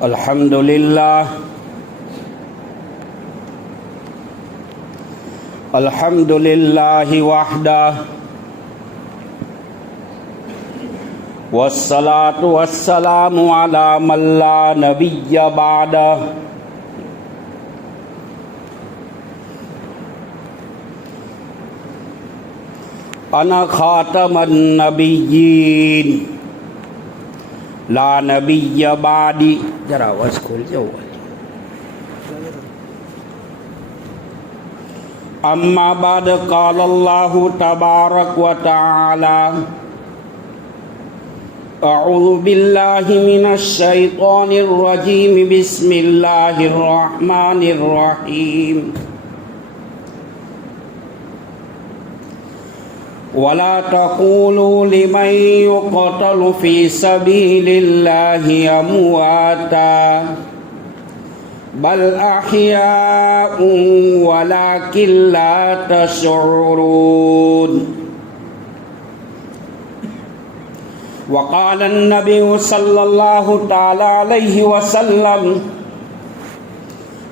الحمد للہ الحمد للہ وحدہ والصلاة والسلام علی من لا نبی بعدہ انا خاتم النبیین لا نبی بعدی. ذرا آواز کھول جاؤ. اما بعد قال اللہ تبارک و تعالی اعوذ باللہ من الشیطان الرجیم بسم اللہ الرحمن الرحیم ولا تقولوا لمن يقتل في سبيل الله أمواتا بل أحياء ولكن لا تشعرون. وقال النبي صلى الله تعالى عليه وسلم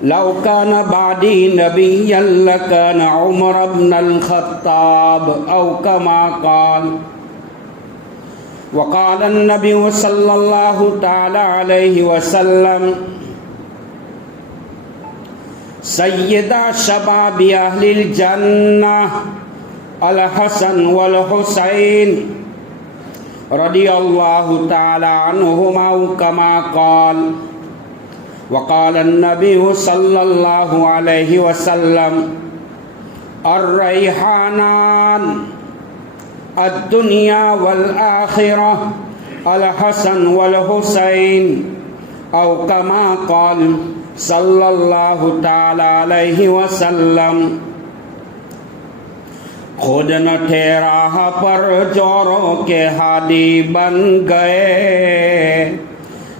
لو كان بعدي نبيا لكان عمر بن الخطاب أو كما قال. وقال النبي صلى الله تعالى عليه وسلم سيد شباب أهل الجنة الحسن والحسين رضي الله تعالى عنهما كما قال. وقال النبي صلى الله عليه وسلم الريحانان الدنيا والآخرة الحسن والحسين أو كما قال صلى الله تعالى عليه وسلم. خود نہ تھے راہ پر جوروں کے ہادی بن گئے،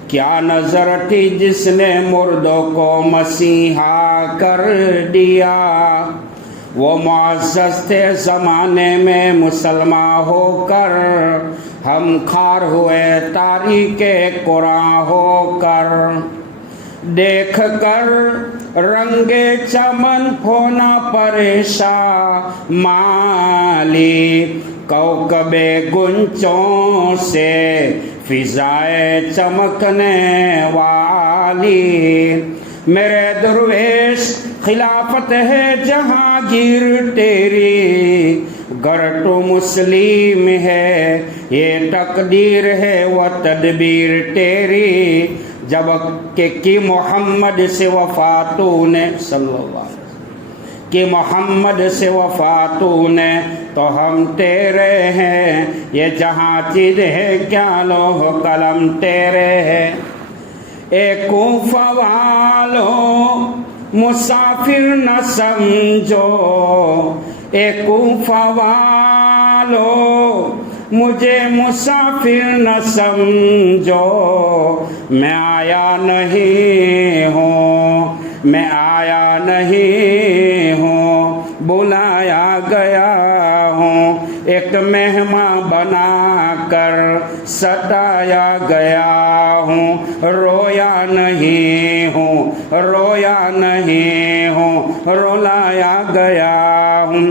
کیا نظر تھی جس نے مردوں کو مسیحا کر دیا. وہ معزز تھے زمانے میں مسلمان ہو کر، ہم خار ہوئے تاریخ قرآن ہو کر. دیکھ کر رنگ چمن ہونا پریشان مالی، کوكب گنچوں سے فضائے چمکنے والی. میرے درویش خلافت ہے جہانگیر تیری، گر تو مسلم ہے یہ تقدیر ہے و تدبیر تیری. جب کہ محمد سے وفاتو نے صلی اللہ علیہ وسلم کہ محمد سے وفاتو نے تو ہم تیرے ہیں، یہ جہاں چیز ہے کیا لوح قلم تیرے ہیں. اے کوفہ والو مسافر نہ سمجھو، اے کوفہ والو مجھے مسافر نہ سمجھو. میں آیا نہیں ہوں، میں آیا نہیں ہوں، بلایا گیا ہوں. ایک مہمان بنا کر ستایا گیا ہوں، رویا نہیں ہوں، رویا نہیں ہوں، رلایا گیا ہوں.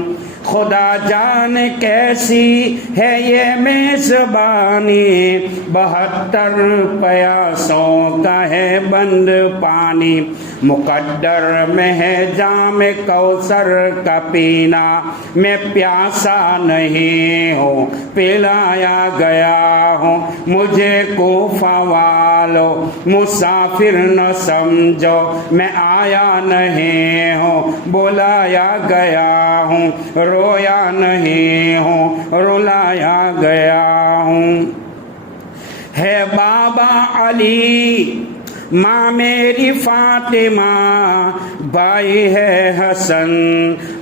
خدا جان کیسی ہے یہ میزبانی، 72 پیاسوں کا ہے بند پانی. مقدر میں ہے جام کوثر کا پینا، میں پیاسا نہیں ہوں، پلایا گیا ہوں. مجھے کوفہ والو مسافر نہ سمجھو، میں آیا نہیں ہوں، بلایا گیا ہوں، رویا نہیں ہوں، رلایا گیا ہوں. ہے بابا علی ماں میری فاطمہ، بھائی ہے حسن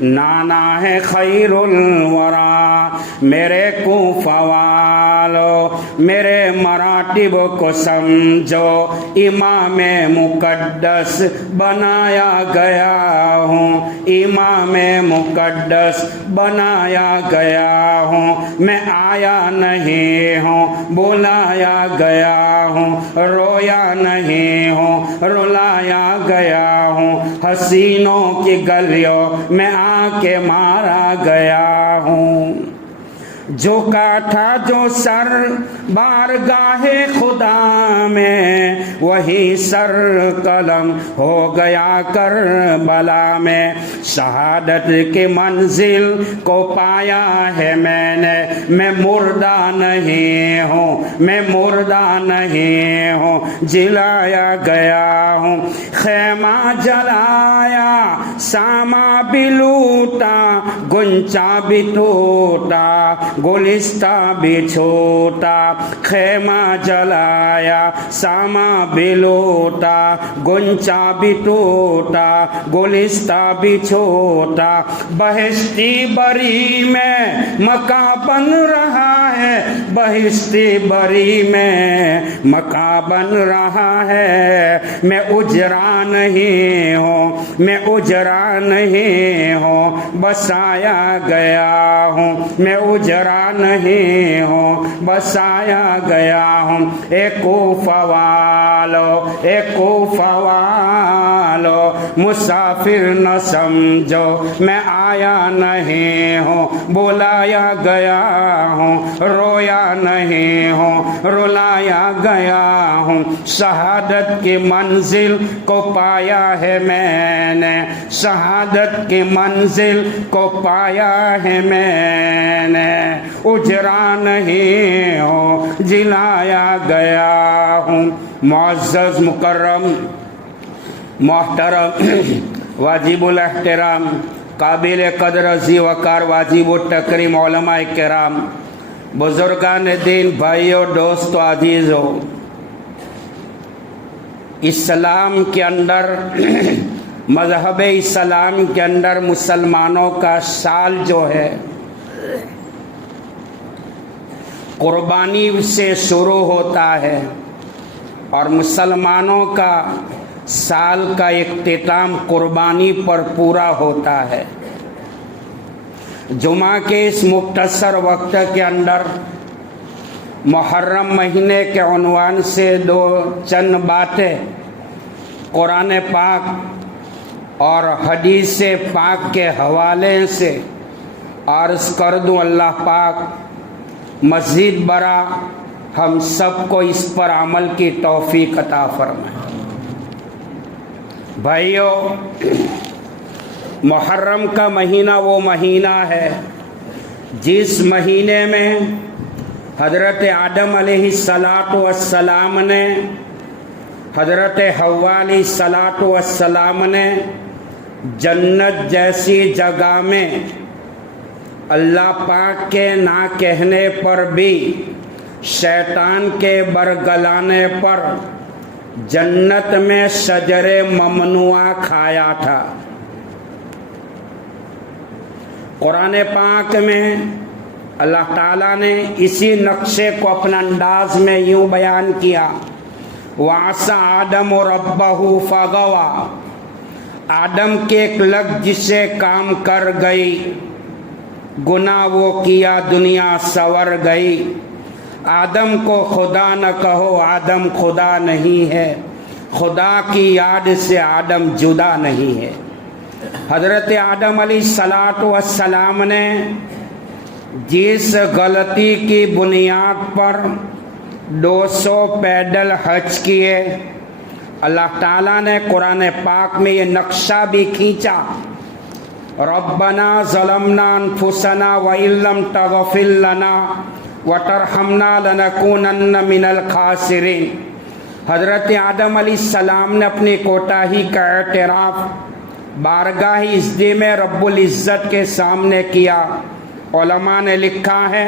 نانا ہے خیر الورا میرے کوفہ والو میرے مراتب کو سمجھو امام مقدس بنایا گیا ہوں امام مقدس بنایا گیا ہوں میں آیا نہیں ہوں بلایا گیا ہوں رویا نہیں ہوں رلایا گیا ہوں حسینوں کی گلیوں میں آ کے مارا گیا ہوں جو کاٹھا جو سر بارگاہ خدا میں وہی سر قلم ہو گیا کربلا میں شہادت کی منزل کو پایا ہے میں مردہ نہیں ہوں میں مردہ نہیں ہوں جلایا گیا ہوں خیمہ جلایا ساما بھی لوٹا گنچا بھی ٹوٹا گلستہ بھی چھوٹا خیمہ جلایا ساما بھی لوٹا گنچا بھی ٹوٹا گلستہ بھی چھوٹا بہشتی بری میں مکان بن رہا ہے بہشتی بری میں مکان بن رہا ہے میں اجرا نہیں ہوں میں اجرا نہیں ہوں بسایا گیا ہوں میں اجرا نہیں ہوں بسایا گیا ہوں اے کوفہ والو اے کوفہ والو مسافر نہ سمجھو میں آیا نہیں ہوں بلایا گیا ہوں رویا نہیں ہوں رلایا گیا ہوں شہادت کی منزل کو پایا ہے میں نے شہادت کی منزل کو پایا ہے میں نے اجرا نہیں ہوں جلایا گیا ہوں معزز مکرم محترم واجب الاحترام قابل قدر ذی وقار واجب التکریم علماء کرام بزرگان دین بھائیو دوستو عزیزو اسلام کے اندر مذہب اسلام کے اندر مسلمانوں کا سال جو ہے قربانی سے شروع ہوتا ہے اور مسلمانوں کا سال کا اختتام قربانی پر پورا ہوتا ہے جمعہ کے اس مختصر وقت کے اندر محرم مہینے کے عنوان سے چند باتیں قرآن پاک اور حدیث پاک کے حوالے سے عرض کر دوں اللہ پاک مزید برا ہم سب کو اس پر عمل کی توفیق عطا فرمائے بھائیو محرم کا مہینہ وہ مہینہ ہے جس مہینے میں حضرت آدم علیہ السلام نے حضرت حوا علیہ السلام نے جنت جیسی جگہ میں اللہ پاک کے نہ کہنے پر بھی شیطان کے برگلانے پر جنت میں شجر ممنوعہ کھایا تھا قرآن پاک میں اللہ تعالیٰ نے اسی نقشے کو اپنا انداز میں یوں بیان کیا وَعَصَىٰ آدَمُ رَبَّهُ فَغَوَىٰ آدم کے ایک لگ جسے کام کر گئی گناہ وہ کیا دنیا سور گئی آدم کو خدا نہ کہو آدم خدا نہیں ہے خدا کی یاد سے آدم جدا نہیں ہے حضرت آدم علیہ السلام نے جس غلطی کی بنیاد پر 200 پیدل حج کیے اللہ تعالیٰ نے قرآن پاک میں یہ نقشہ بھی کھینچا ربنا ظلمنا انفسنا وَإِن لَّمْ تَغْفِرْ لَنَا وَتَرْحَمْنَا لَنَكُونَنَّ مِنَ الْخَاسِرِينَ حضرت آدم علیہ السلام نے اپنی کوتاہی کا اعتراف بارگاہ عزت میں رب العزت کے سامنے کیا علماء نے لکھا ہے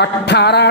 18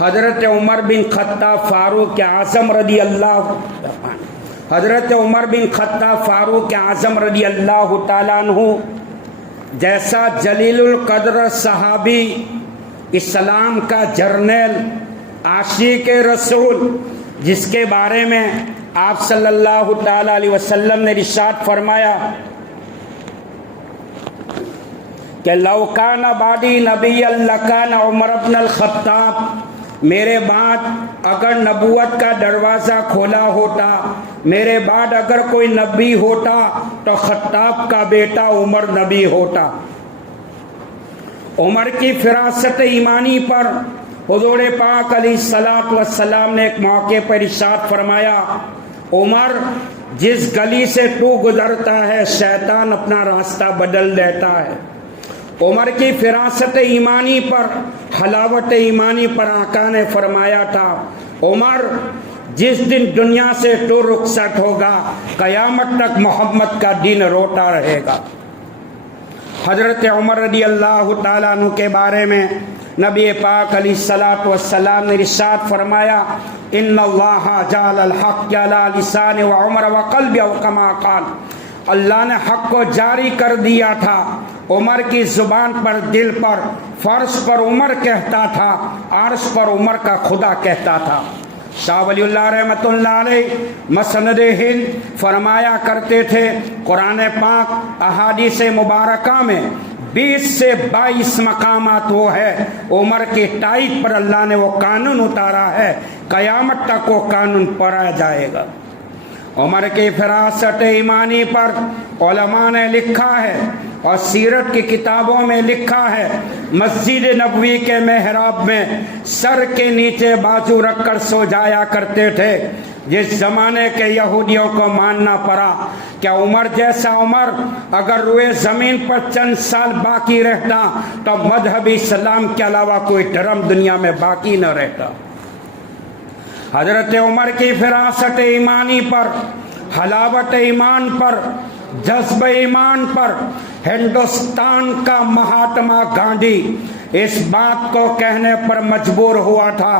حضرت عمر بن خطاب فاروق اعظم رضی اللہ حضرت عمر بن خطاب فاروق اعظم رضی اللہ تعالیٰ عنہ جیسا جلیل القدر صحابی، اسلام کا جرنیل، عاشق رسول، جس کے بارے میں آپ صلی اللہ تعالیٰ علیہ وسلم نے ارشاد فرمایا کہ لو کان بعدی نبی لکان عمر بن الخطاب، میرے بعد اگر نبوت کا دروازہ کھولا ہوتا، میرے بعد اگر کوئی نبی ہوتا تو خطاب کا بیٹا عمر نبی ہوتا۔ عمر کی فراست ایمانی پر حضور پاک علیہ الصلوۃ والسلام نے ایک موقع پر ارشاد فرمایا، عمر جس گلی سے تو گزرتا ہے شیطان اپنا راستہ بدل دیتا ہے۔ عمر کی فراست ایمانی پر، حلاوت ایمانی پر آقا نے فرمایا تھا، عمر جس دن دنیا سے تو رخصت ہوگا قیامت تک محمد کا دین روتا رہے گا۔ حضرت عمر رضی اللہ تعالیٰ عنہ کے بارے میں نبی پاک علیہ الصلوۃ والسلام نے ارشاد فرمایا، ان اللہ جعل الحق علی لسان وعمر وقلب او کما قال، اللہ نے حق کو جاری کر دیا تھا عمر کی زبان پر، دل پر، فرش پر عمر کہتا تھا، عرش پر عمر کا خدا کہتا تھا۔ شاہ ولی اللہ رحمۃ اللہ علیہ مسند ہند فرمایا کرتے تھے، قرآن پاک احادیث مبارکہ میں 20 سے 22 مقامات وہ ہے عمر کی تائید پر اللہ نے وہ قانون اتارا ہے، قیامت تک وہ قانون پڑھا جائے گا۔ عمر کی فراست ایمانی پر علماء نے لکھا ہے اور سیرت کی کتابوں میں لکھا ہے، مسجد نبوی کے محراب میں سر کے نیچے بازو رکھ کر سو جایا کرتے تھے۔ جس زمانے کے یہودیوں کو ماننا پڑا کہ عمر جیسا عمر اگر روئے زمین پر چند سال باقی رہتا تو مذہب اسلام کے علاوہ کوئی دھرم دنیا میں باقی نہ رہتا۔ حضرت عمر کی فراست ایمانی پر، حلاوت ایمان پر، جذب ایمان پر ہندوستان کا مہاتما گاندھی اس بات کو کہنے پر مجبور ہوا تھا،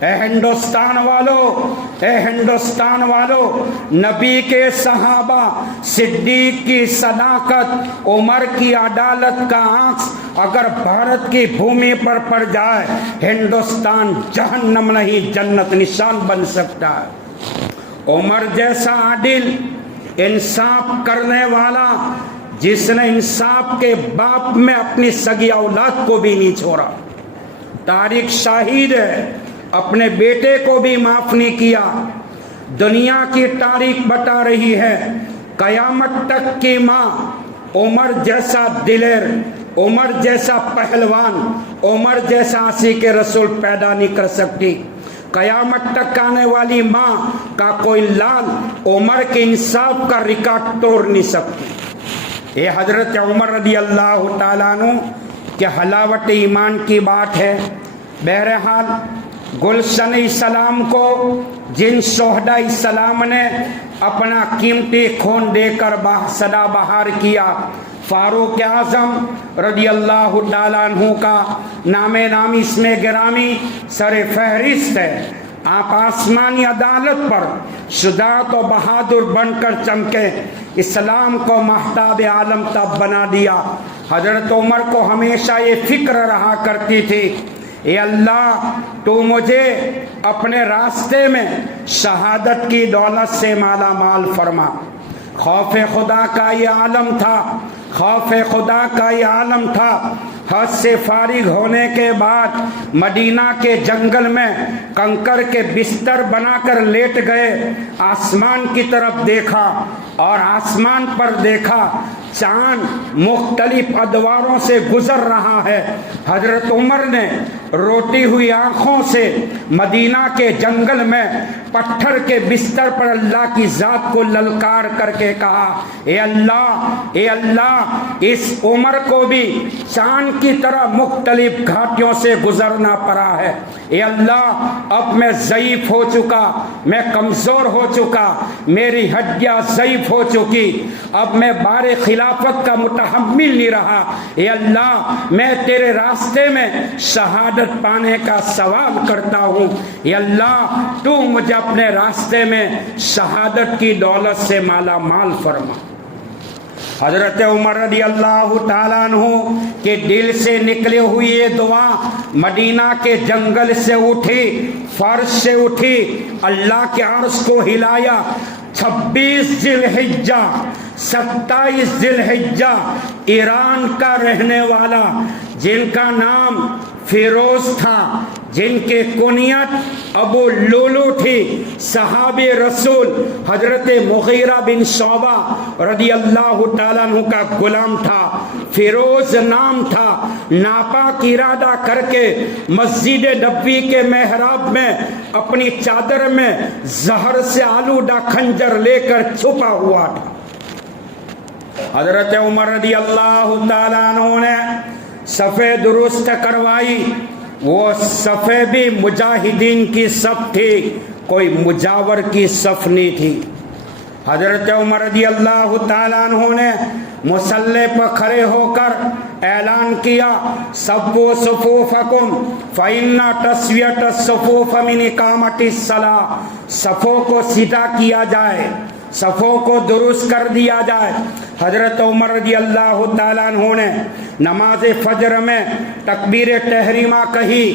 اے ہندوستان والو، نبی کے صحابہ، صدیق کی صداقت، عمر کی عدالت کا عکس اگر بھارت کی بھومی پر پڑ جائے، ہندوستان جہنم نہیں جنت نشان بن سکتا ہے۔ عمر جیسا عادل، انصاف کرنے والا، جس نے انصاف کے باپ میں اپنی سگی اولاد کو بھی نہیں چھوڑا، تاریخ شاہد ہے، اپنے بیٹے کو بھی معاف نہیں کیا۔ دنیا کی تاریخ بتا رہی ہے قیامت تک کی ماں عمر جیسا دلیر، عمر جیسا پہلوان، عمر جیسا عاشق رسول پیدا نہیں کر سکتی۔ قیامت تک آنے والی ماں کا کوئی لال عمر کے انصاف کا ریکارڈ توڑ نہیں سکتی۔ یہ حضرت عمر رضی اللہ تعالیٰ عنہ کہ حلاوت ایمان کی بات ہے۔ بہرحال گلشن اسلام کو جن شہداء اسلام نے اپنا قیمتی خون دے کر سدا بہار کیا، فاروق اعظم رضی اللہ تعالیٰ عنہ کا نام نامی اس میں گرامی سر فہرست ہے۔ آپ آسمانی عدالت پر شجاعت و بہادر بن کر چمکے، اسلام کو مہتاب عالم تب بنا دیا۔ حضرت عمر کو ہمیشہ یہ فکر رہا کرتی تھی، اے اللہ تو مجھے اپنے راستے میں شہادت کی دولت سے مالا مال فرما۔ خوف خدا کا یہ عالم تھا، خوف خدا کا یہ عالم تھا۔ حج سے فارغ ہونے کے بعد مدینہ کے جنگل میں کنکر کے بستر بنا کر لیٹ گئے، آسمان کی طرف دیکھا اور آسمان پر دیکھا چاند مختلف ادواروں سے گزر رہا ہے۔ حضرت عمر نے روتی ہوئی آنکھوں سے مدینہ کے جنگل میں پتھر کے بستر پر اللہ کی ذات کو للکار کر کے کہا، اے اللہ اس عمر کو بھی چاند کی طرح مختلف گھاٹیوں سے گزرنا پڑا ہے، اے اللہ اب میں ضعیف ہو چکا، میں کمزور ہو چکا، میری ہڈیاں ضعیف ہو چکی، اب میں بار خلافت کا متحمل نہیں رہا، اے اللہ میں تیرے راستے میں شہادت پانے کا سوال کرتا ہوں، اے اللہ تو مجھے اپنے راستے میں شہادت کی دولت سے مالا مال فرما۔ حضرت عمر رضی اللہ تعالیٰ عنہ کے دل سے نکلے ہوئی یہ دعا مدینہ کے جنگل سے اٹھی، فرش سے اٹھی، اللہ کے عرش کو ہلایا۔ 26 ذی الحجہ 27 ذی الحجہ ایران کا رہنے والا جن کا نام فیروز تھا، جن کے کنیت ابو لولو تھی، صحابی رسول حضرت مغیرہ بن شعبہ رضی اللہ تعالیٰ عنہ کا غلام تھا، فیروز نام تھا، ناپاک ارادہ کر کے مسجد نبوی کے محراب میں اپنی چادر میں زہر سے آلودہ خنجر لے کر چھپا ہوا تھا۔ حضرت عمر رضی اللہ تعالیٰ عنہ نے صفیں درست کروائی، وہ صفیں بھی مجاہدین کی صف تھی، کوئی مجاور کی صف نہیں تھی۔ حضرت عمر رضی اللہ تعالیٰ عنہ نے مصلی پر کھڑے ہو کر اعلان کیا، صفوا صفوفکم فإن تسویۃ الصفوف من اقامۃ الصلاۃ، صفوں کو سیدھا کیا جائے، صفوں کو درست کر دیا جائے۔ حضرت عمر رضی اللہ تعالیٰ عنہ نے نماز فجر میں تکبیر تحریمہ کہی،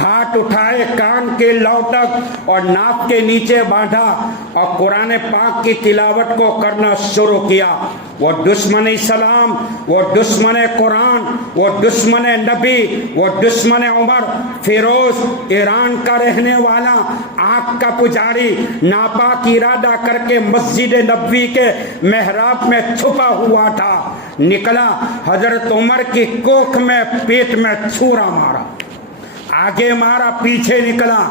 ہاتھ اٹھائے، کان کے لو تک اور ناک کے نیچے باندھا اور قرآن پاک کی تلاوت کو کرنا شروع کیا۔ وہ دشمن اسلام، وہ دشمن قرآن، وہ دشمن نبی، وہ دشمن عمر، فیروز ایران کا رہنے والا، آگ کا پجاری، ناپاک ارادہ کر کے مسجد نبوی کے محراب میں چھپا ہوا تھا، نکلا، حضرت عمر کی کوکھ میں پیٹ میں چھورا مارا، آگے مارا، پیچھے نکلا،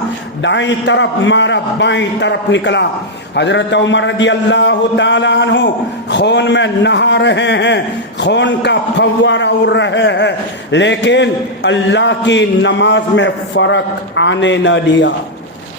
دائیں طرف مارا، بائیں طرف نکلا۔ حضرت عمر رضی اللہ تعالیٰ عنہ خون میں نہا رہے ہیں، خون کا فوارہ اڑ رہے ہیں، لیکن اللہ کی نماز میں فرق آنے نہ دیا۔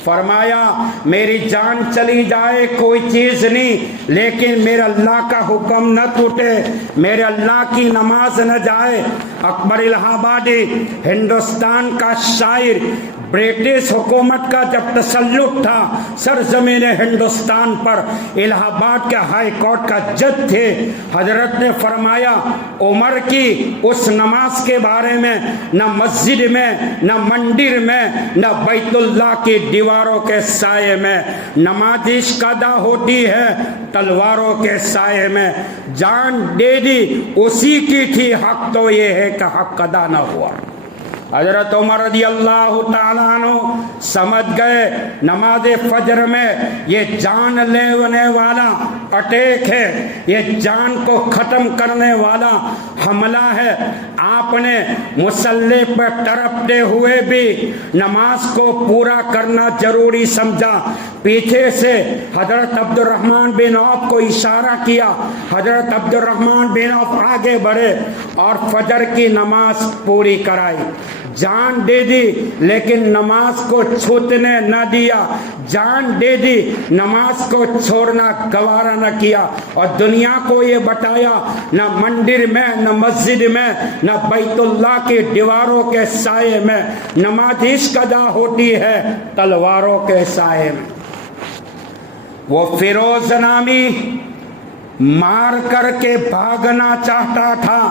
فرمایا میری جان چلی جائے کوئی چیز نہیں، لیکن میرے اللہ کا حکم نہ ٹوٹے، میرے اللہ کی نماز نہ جائے۔ اکبر الہ آبادی ہندوستان کا شاعر، برٹش حکومت کا جب تسلط تھا سرزمین ہندوستان پر، الہ آباد کے ہائی کورٹ کا جج تھے، حضرت نے فرمایا عمر کی اس نماز کے بارے میں نہ مسجد میں، نہ مندر میں، نہ بیت اللہ کی دیواروں کے سائے میں، نماز ادا ہوتی ہے تلواروں کے سائے میں، جان دے دی اسی کی تھی، حق تو یہ ہے کہ حق ادا نہ ہوا۔ حضرت عمر رضی اللہ تعالیٰ عنہ سمجھ گئے نماز فجر میں یہ جان لینے والا اٹیک ہے، یہ جان کو ختم کرنے والا حملہ ہے۔ آپ نے مصلی پر تڑپتے ہوئے بھی نماز کو پورا کرنا ضروری سمجھا، پیچھے سے حضرت عبد الرحمن بن عوف کو اشارہ کیا، حضرت عبد الرحمن بن عوف آگے بڑھے اور فجر کی نماز پوری کرائی۔ جان دے دی لیکن نماز کو چھوٹنے نہ دیا، جان دے دی نماز کو چھوڑنا گوارا نہ کیا، اور دنیا کو یہ بتایا نہ مندر میں، نہ مسجد میں، نہ بیت اللہ کی دیواروں کے سائے میں، نماز عشق ادا ہوتی ہے تلواروں کے سائے میں۔ وہ فیروز نامی مار کر کے بھاگنا چاہتا تھا،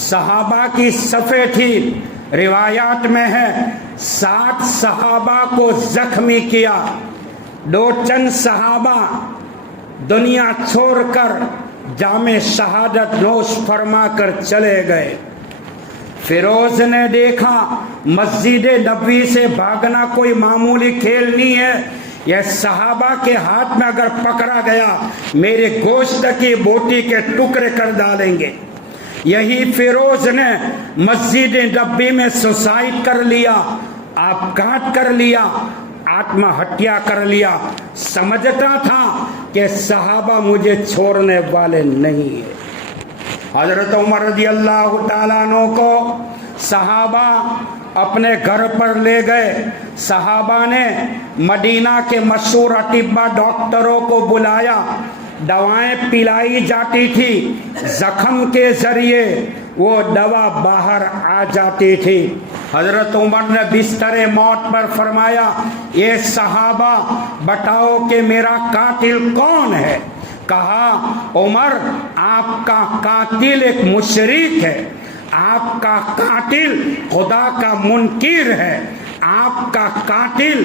صحابہ کی صفیں تھی، روایات میں ہے 60 صحابہ کو زخمی کیا، دو چند صحابہ دنیا چھوڑ کر جام شہادت نوش فرما کر چلے گئے۔ فیروز نے دیکھا مسجد نبوی سے بھاگنا کوئی معمولی کھیل نہیں ہے، یہ صحابہ کے ہاتھ میں اگر پکڑا گیا میرے گوشت کی بوٹی کے ٹکڑے کر ڈالیں گے۔ یہی فیروز نے مسجد نبوی میں سوسائڈ کر لیا، آپ گھات کر لیا، آتم ہتیا کر لیا، سمجھتا تھا کہ صحابہ مجھے چھوڑنے والے نہیں ہیں۔ حضرت عمر رضی اللہ تعالیٰ عنہ کو صحابہ اپنے گھر پر لے گئے. صحابہ نے مدینہ کے مشہور اطباء ڈاکٹروں کو بلایا. دوائیں پلائی جاتی تھی, زخم کے ذریعے وہ دوا باہر آ جاتی تھی. حضرت عمر نے بستر موت پر فرمایا, یہ صحابہ بتاؤ کہ میرا قاتل کون ہے؟ کہا, عمر آپ کا قاتل ایک مشرک ہے, آپ کا قاتل خدا کا منکر ہے, آپ کا قاتل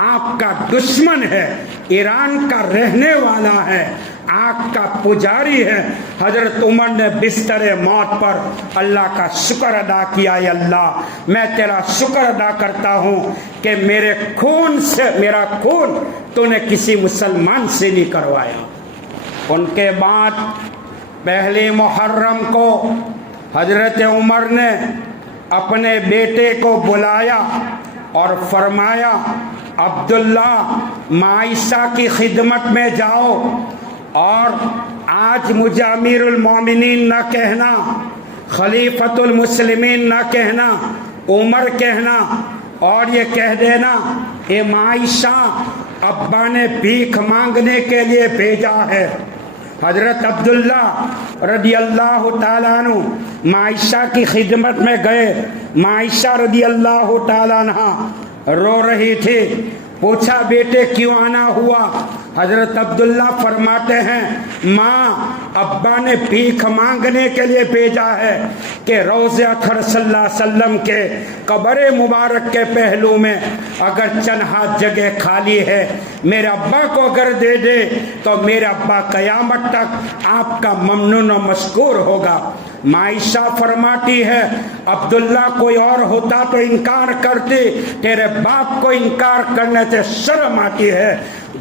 آپ کا دشمن ہے, ایران کا رہنے والا ہے, آگ کا پجاری ہے. حضرت عمر نے بستر موت پر اللہ کا شکر ادا کیا, اے اللہ میں تیرا شکر ادا کرتا ہوں کہ میرے خون سے, میرا خون تو نے کسی مسلمان سے نہیں کروایا. ان کے بعد پہلی محرم کو حضرت عمر نے اپنے بیٹے کو بلایا اور فرمایا, عبداللہ عائشہ کی خدمت میں جاؤ اور آج مجھے امیر المومنین نہ کہنا, خلیفۃ المسلمین نہ کہنا, عمر کہنا, اور یہ کہہ دینا اے عائشہ ابا نے بھیک مانگنے کے لیے بھیجا ہے. حضرت عبداللہ رضی اللہ تعالیٰ عنہ عائشہ کی خدمت میں گئے. عائشہ رضی اللہ تعالیٰ عنہ رو رہی تھی. پوچھا, بیٹے کیوں آنا ہوا؟ حضرت عبداللہ فرماتے ہیں, ماں ابا نے بھیک مانگنے کے لیے بھیجا ہے کہ روضہ اطہر صلی اللہ علیہ وسلم کے قبر مبارک کے پہلو میں اگر چند ہاتھ جگہ خالی ہے, میرے ابا کو اگر دے دے تو میرے ابا قیامت تک آپ کا ممنون و مشکور ہوگا. عائشہ فرماتی ہے, عبداللہ کوئی اور ہوتا تو انکار کرتی, تیرے باپ کو انکار کرنے سے شرم آتی ہے.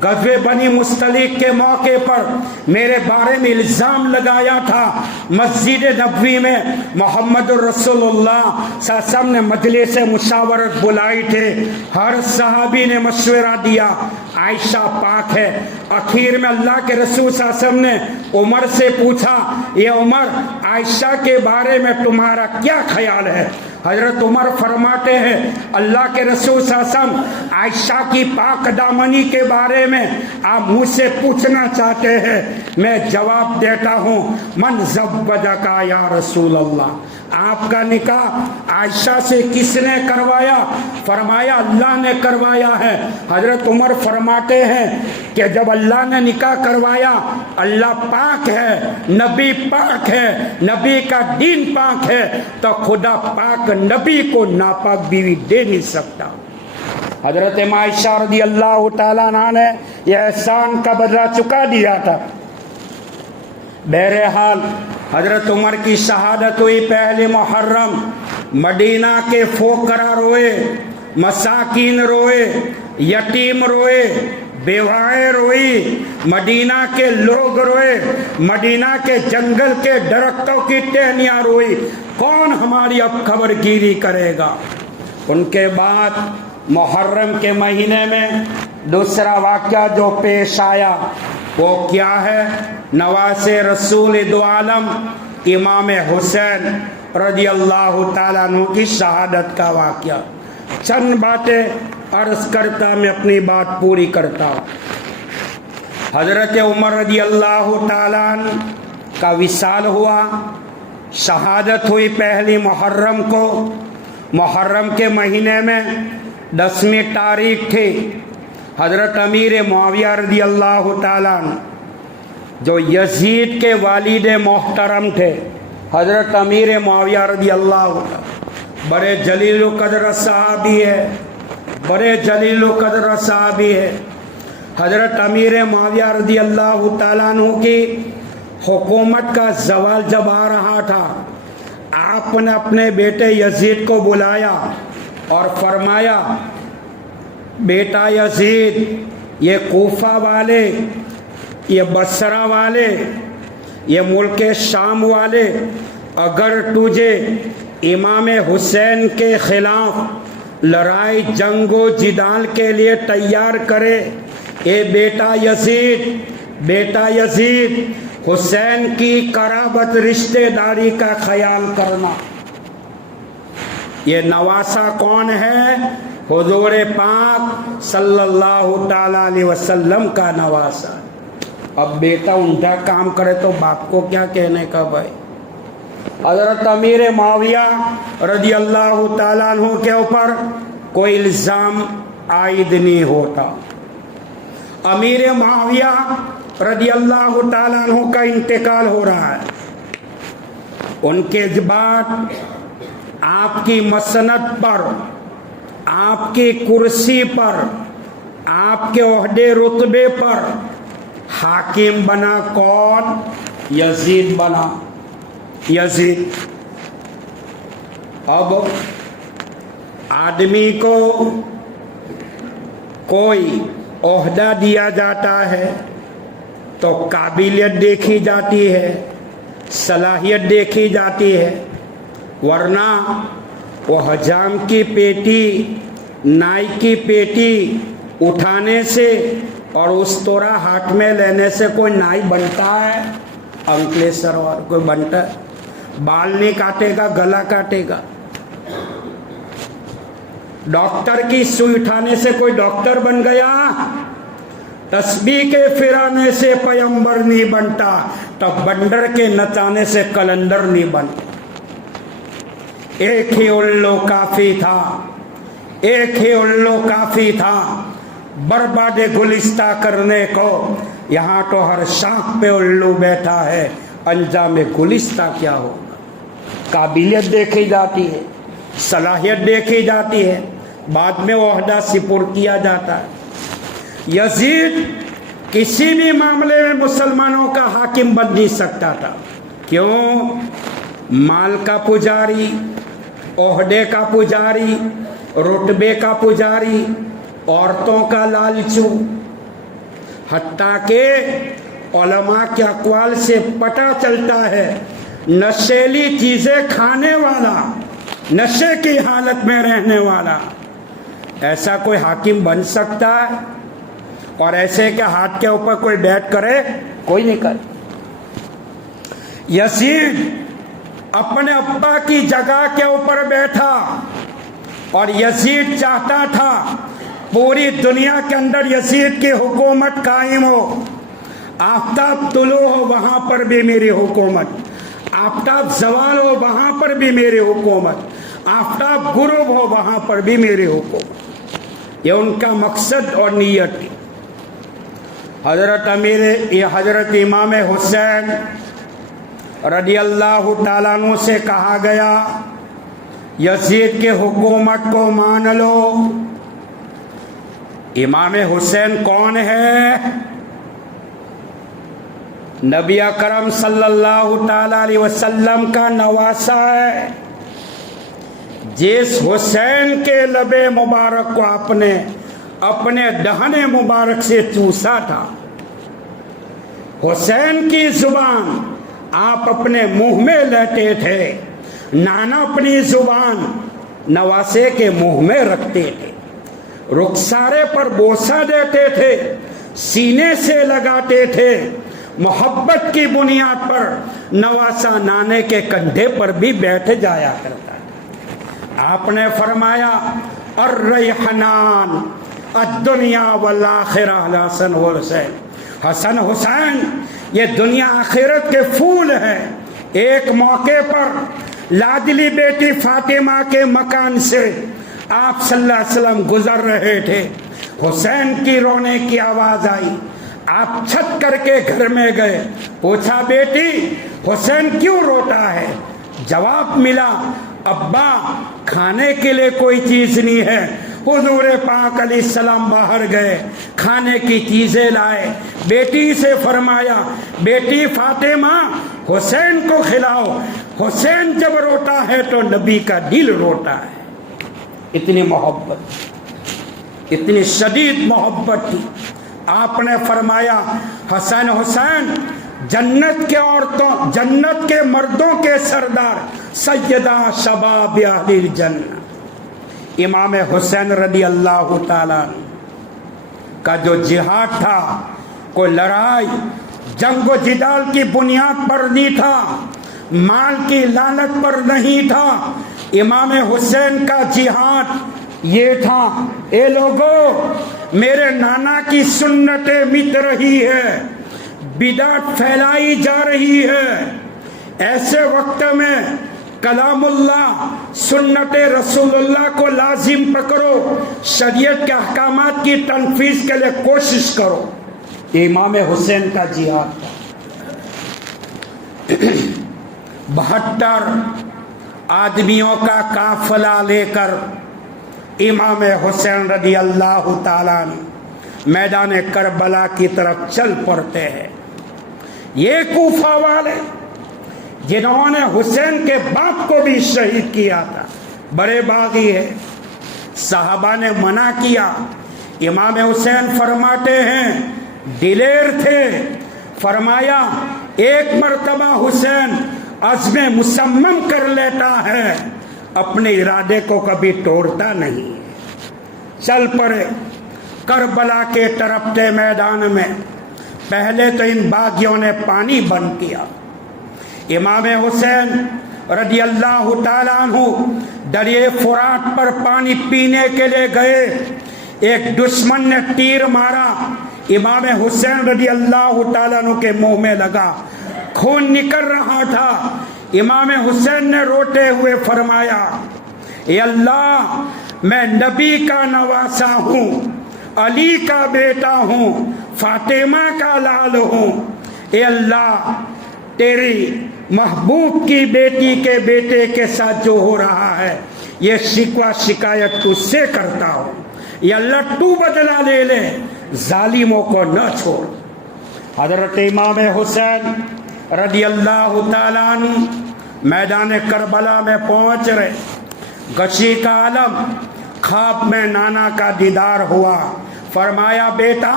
غزوہ بنی مستلق کے موقع پر میرے بارے میں الزام لگایا تھا. مسجد نبوی میں محمد الرسول اللہ صلی اللہ علیہ وسلم نے مجلس مشاورت بلائی تھے. ہر صحابی نے مشورہ دیا, عائشہ پاک ہے. اخیر میں اللہ کے رسول صلی اللہ علیہ وسلم نے عمر سے پوچھا, یہ عمر عائشہ کے بارے میں تمہارا کیا خیال ہے؟ حضرت عمر فرماتے ہیں, اللہ کے رسول صلی اللہ علیہ وسلم عائشہ کی پاک دامنی کے بارے میں آپ مجھ سے پوچھنا چاہتے ہیں, میں جواب دیتا ہوں, من زوجک یا رسول اللہ, آپ کا نکاح عائشہ سے کس نے کروایا؟ فرمایا اللہ نے کروایا ہے. حضرت عمر فرماتے ہیں کہ جب اللہ نے نکاح کروایا, اللہ پاک ہے, نبی پاک ہے, نبی کا دین پاک ہے, تو خدا پاک نبی کو ناپاک بیوی دے نہیں سکتا. حضرت عائشہ رضی اللہ تعالیٰ عنہ نے یہ احسان کا بدلہ چکا دیا تھا. بہرحال حضرت عمر کی شہادت ہوئی پہلی محرم. مدینہ کے فقراء روئے, مساکین روئے, یتیم روئے, بیوائیں روئی, مدینہ کے لوگ روئے, مدینہ کے جنگل کے درختوں کی ٹہنیاں روئی. کون ہماری اب خبر گیری کرے گا؟ ان کے بعد محرم کے مہینے میں دوسرا واقعہ جو پیش آیا وہ کیا ہے؟ نواز رسول دو عالم امام حسین رضی اللہ تعالیٰ عنہ کی شہادت کا واقعہ. چند باتیں عرض کرتا میں اپنی بات پوری کرتا ہوں. حضرت عمر رضی اللہ تعالیٰ عنہ کا وصال ہوا, شہادت ہوئی پہلی محرم کو. محرم کے مہینے میں 10ویں تاریخ تھی. حضرت امیر معاویہ رضی اللہ تعالیٰ عنہ جو یزید کے والد محترم تھے, حضرت امیر معاویہ رضی اللہ عنہ بڑے جلیل و قدر صحابی ہے, بڑے جلیل و قدر صحابی ہے. حضرت امیر معاویہ رضی اللہ تعالیٰ عنہ کی حکومت کا زوال جب آ رہا تھا, آپ نے اپنے بیٹے یزید کو بلایا اور فرمایا, بیٹا یزید, یہ کوفہ والے, یہ بصرہ والے, یہ ملک شام والے اگر تجھے امام حسین کے خلاف لڑائی جنگ و جدال کے لیے تیار کرے, اے بیٹا یزید, بیٹا یزید, حسین کی قرابت رشتہ داری کا خیال کرنا. یہ نواسا کون ہے؟ حضور پاک صلی اللہ تعالی علیہ وسلم کا نواسا۔ اب بیٹا الٹا کام کرے تو باپ کو کیا کہنے کا بھائی؟ حضرت امیر معاویہ رضی اللہ تعالیٰ عنہ کے اوپر کوئی الزام عائد نہیں ہوتا۔ امیر معاویہ رضی اللہ تعالیٰ عنہ کا انتقال ہو رہا ہے، ان کے بعد آپ کی مسند پر، آپ کی کرسی پر، آپ کے عہدے رتبے پر حاکم بنا کون؟ یزید بنا، یزید۔ اب آدمی کو کوئی عہدہ دیا جاتا ہے تو قابلیت دیکھی جاتی ہے، صلاحیت دیکھی جاتی ہے، ورنہ وہ حجام کی پیٹی، نائی کی پیٹی اٹھانے سے اور اس طرح ہاتھ میں لینے سے کوئی نائی بنتا ہے؟ انکلیسر اور کوئی بنتا ہے؟ بال نہیں کاٹے گا، گلا کاٹے گا۔ ڈاکٹر کی سوئی اٹھانے سے کوئی ڈاکٹر بن گیا؟ تسبیح کے پھرانے سے پیغمبر نہیں بنتا، تب بندر کے نچانے سے کلندر نہیں بنتا۔ ایک ہی الو کافی تھا، ایک ہی الو کافی تھا برباد گلستہ کرنے کو، یہاں تو ہر شاخ پہ الو بیٹھا ہے، انجام گلستہ کیا ہوگا؟ قابلیت دیکھی جاتی ہے، صلاحیت دیکھی جاتی ہے، بعد میں عہدہ سپرد کیا جاتا ہے۔ یزید کسی بھی معاملے میں مسلمانوں کا حاکم بن نہیں سکتا تھا۔ کیوں؟ مال کا پجاری، عہدے کا پجاری، رتبے کا پجاری، عورتوں کا لالچو، حتیٰ کہ علماء کے اقوال سے پتہ چلتا ہے نشیلی چیزیں کھانے والا، نشے کی حالت میں رہنے والا، ایسا کوئی حاکم بن سکتا ہے؟ اور ایسے کہ ہاتھ کے اوپر کوئی بیٹھ کرے؟ کوئی نہیں کرے۔ یزید اپنے ابا کی جگہ کے اوپر بیٹھا، اور یزید چاہتا تھا پوری دنیا کے اندر یزید کی حکومت قائم ہو۔ آفتاب طلوع ہو وہاں پر بھی میری حکومت، آفتاب زوال ہو وہاں پر بھی میری حکومت، آفتاب غروب ہو وہاں پر بھی میری حکومت۔ یہ ان کا مقصد اور نیت تھی۔ حضرت امام حسین رضی اللہ تعالیٰ عنہ سے کہا گیا یزید کے حکومت کو مان لو۔ امام حسین کون ہے؟ نبی اکرم صلی اللہ تعالی علیہ وسلم کا نواسا ہے۔ جس حسین کے لب مبارک کو آپ نے اپنے دہن مبارک سے چوسا تھا، حسین کی زبان آپ اپنے منہ میں لیتے تھے، نانا اپنی زبان نواسے کے منہ میں رکھتے تھے، رخسارے پر بوسہ دیتے تھے، سینے سے لگاتے تھے، محبت کی بنیاد پر نواسا نانے کے کندھے پر بھی بیٹھ جایا کرتا ہے۔ آپ نے فرمایا الریحانان الدنیا والآخرہ حسن حسین، حسن حسین یہ دنیا آخرت کے پھول ہیں۔ ایک موقع پر لاڈلی بیٹی فاطمہ کے مکان سے آپ صلی اللہ علیہ وسلم گزر رہے تھے، حسین کی رونے کی آواز آئی، آپ چھت کر کے گھر میں گئے، پوچھا بیٹی حسین کیوں روتا ہے؟ جواب ملا ابا کھانے کے لیے کوئی چیز نہیں ہے۔ حضور پاک علیہ السلام باہر گئے، کھانے کی چیزیں لائے، بیٹی سے فرمایا بیٹی فاطمہ حسین کو کھلاؤ، حسین جب روتا ہے تو نبی کا دل روتا ہے۔ اتنی محبت، اتنی شدید محبت تھی۔ آپ نے فرمایا حسن حسین جنت کے عورتوں، جنت کے مردوں کے سردار، سیدہ شباب اہل الجنہ۔ امام حسین رضی اللہ تعالیٰ کا جو جہاد تھا، کوئی لڑائی جنگ و جدال کی بنیاد پر نہیں تھا، مال کی لالچ پر نہیں تھا، امام حسین کا جہاد یہ تھا، اے لوگو میرے نانا کی سنتیں مٹ رہی ہے، بدعت پھیلائی جا رہی ہے، ایسے وقت میں کلام اللہ سنت رسول اللہ کو لازم پکڑو، شریعت کے احکامات کی تنفیذ کے لیے کوشش کرو۔ امام حسین کا جہاد تھا۔ 72 آدمیوں کا قافلہ لے کر امام حسین رضی اللہ تعالیٰ عنہ میدان کربلا کی طرف چل پڑتے ہیں۔ یہ کوفہ والے جنہوں نے حسین کے باپ کو بھی شہید کیا تھا، بڑے باغی ہے، صحابہ نے منع کیا۔ امام حسین فرماتے ہیں دلیر تھے، فرمایا ایک مرتبہ حسین عزم مصمم کر لیتا ہے، اپنے ارادے کو کبھی توڑتا نہیں۔ چل پڑے کربلا کے طرف کے میدان میں۔ پہلے تو ان باغیوں نے پانی بند کیا۔ امام حسین رضی اللہ تعالیٰ عنہ دریائے فرات پر پانی پینے کے لیے گئے، ایک دشمن نے تیر مارا، امام حسین رضی اللہ تعالیٰ عنہ کے منہ میں لگا، خون نکل رہا تھا۔ امام حسین نے روتے ہوئے فرمایا اے اللہ میں نبی کا نواسا ہوں، علی کا بیٹا ہوں، فاطمہ کا لال ہوں، اے اللہ تیری محبوب کی بیٹی کے بیٹے کے ساتھ جو ہو رہا ہے یہ شکوہ شکایت تجھ سے کرتا ہوں، یا اللہ تو بدلہ لے لے، ظالموں کو نہ چھوڑ۔ حضرت امام حسین رضی اللہ تعالیٰ عنہ میدان کربلا میں پہنچ رہے، غشی کا عالم، خواب میں نانا کا دیدار ہوا، فرمایا بیٹا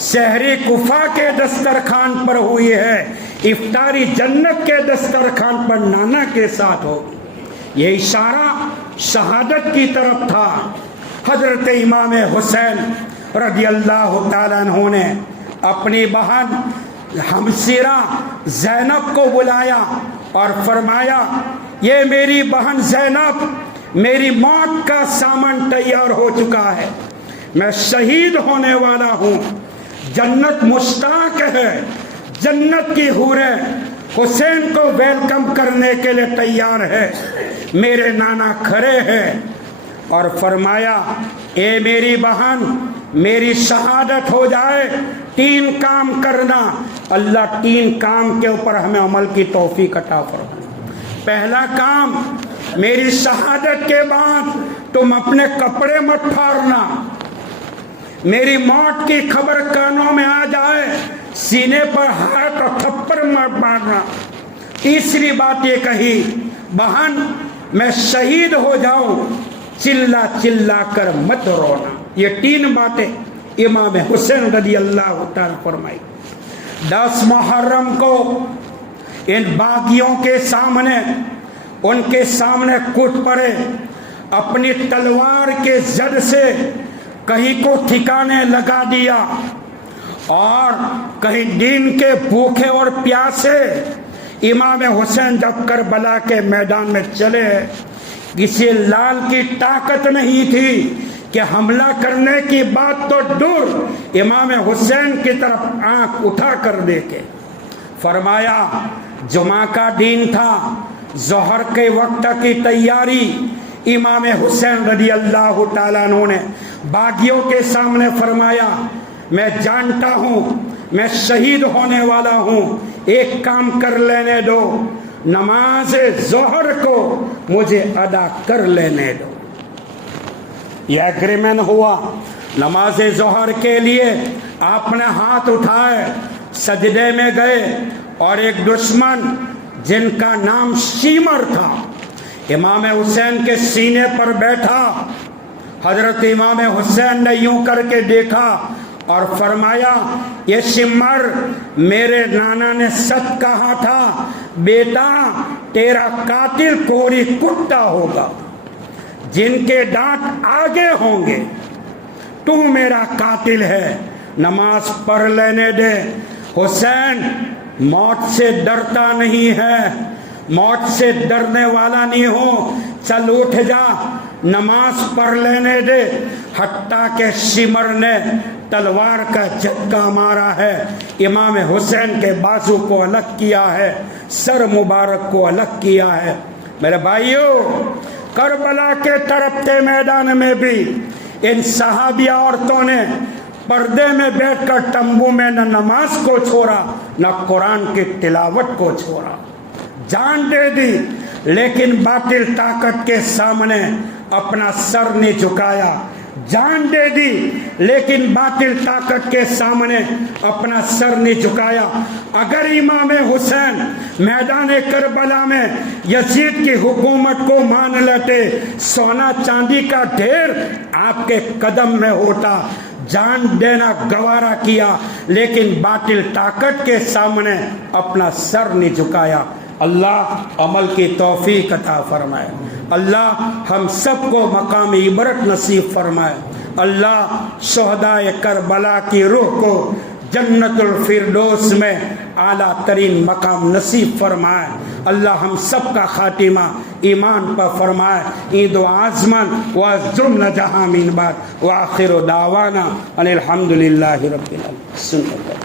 سحری کوفہ کے دسترخوان پر ہوئی ہے، افطاری جنت کے دسترخوان پر نانا کے ساتھ ہوگی۔ یہ اشارہ شہادت کی طرف تھا۔ حضرت امام حسین رضی اللہ تعالیٰ عنہ نے اپنی بہن ہمشیرہ زینب کو بلایا اور فرمایا یہ میری بہن زینب، میری موت کا سامان تیار ہو چکا ہے، میں شہید ہونے والا ہوں، جنت مشتاق ہے، جنت کی حوریں حسین کو ویلکم کرنے کے لیے تیار ہے، میرے نانا کھڑے ہیں۔ اور فرمایا اے میری بہن میری شہادت ہو جائے 3 کام کرنا، اللہ 3 کام کے اوپر ہمیں عمل کی توفیق عطا فرمائے۔ پہلا کام، میری شہادت کے بعد تم اپنے کپڑے مت پھاڑنا، میری موت کی خبر کانوں میں آ جائے سینے پر ہاتھ اور تھپڑ مت مارنا۔ تیسری بات یہ کہی بہن میں شہید ہو جاؤں چلا چلا کر مت رونا۔ یہ 3 باتیں امام حسین رضی اللہ تعالیٰ فرمائی۔ 10 محرم کو ان باغیوں کے سامنے، ان کے سامنے کود پڑے، اپنی تلوار کے زد سے کہیں کو ٹھکانے لگا دیا، اور کہیں دین کے بھوکے اور پیاسے امام حسین جب کربلا کے میدان میں چلے، کسی لال کی طاقت نہیں تھی کہ حملہ کرنے کی بات تو دور، امام حسین کی طرف آنکھ اٹھا کر دیکھے۔ فرمایا جمعہ کا دن تھا، ظہر کے وقت کی تیاری، امام حسین رضی اللہ تعالیٰ عنہ نے باغیوں کے سامنے فرمایا میں جانتا ہوں میں شہید ہونے والا ہوں، ایک کام کر لینے دو، نماز ظہر کو مجھے ادا کر لینے دو۔ یہ ایگریمنٹ ہوا۔ نماز ظہر کے لیے آپ نے ہاتھ اٹھائے، سجدے میں گئے، اور ایک دشمن جن کا نام شیمر تھا امام حسین کے سینے پر بیٹھا۔ حضرت امام حسین نے یوں کر کے دیکھا اور فرمایا یہ شمر میرے نانا نے سچ کہا تھا، بیٹا تیرا قاتل کوری کتا ہوگا، جن کے دانت آگے ہوں گے، تو میرا قاتل ہے، نماز پڑھ لینے دے۔ حسین موت سے ڈرتا نہیں ہے، موت سے ڈرنے والا نہیں ہو، چل اٹھ جا نماز پڑھ لینے دے، حتیٰ کہ شمر نے تلوار کا جھٹکا مارا ہے، امام حسین کے بازو کو الگ کیا ہے، سر مبارک کو الگ کیا ہے۔ میرے بھائیوں، کربلا کے تڑپتے میدان میں بھی ان صحابیہ عورتوں نے پردے میں بیٹھ کر تمبو میں نہ نماز کو چھوڑا نہ قرآن کی تلاوت کو چھوڑا، جان دے دی، لیکن باطل طاقت کے سامنے اپنا سر نہیں جھکایا، جان دے دی لیکن باطل طاقت کے سامنے اپنا سر نہیں جھکایا۔ اگر امام حسین میدان کربلا میں یزید کی حکومت کو مان لیتے، سونا چاندی کا ڈھیر آپ کے قدم میں ہوتا، جان دینا گوارا کیا، لیکن باطل طاقت کے سامنے اپنا سر نہیں جھکایا۔ اللہ عمل کی توفیق عطا فرمائے، اللہ ہم سب کو مقام عبرت نصیب فرمائے، اللہ شہدائے کربلا کی روح کو جنت الفردوس میں اعلیٰ ترین مقام نصیب فرمائے، اللہ ہم سب کا خاتمہ ایمان پر فرمائے۔ عید و آزمن و ضمن جہاں من بعد وآخر دعوانا ان الحمد للہ رب العالمین۔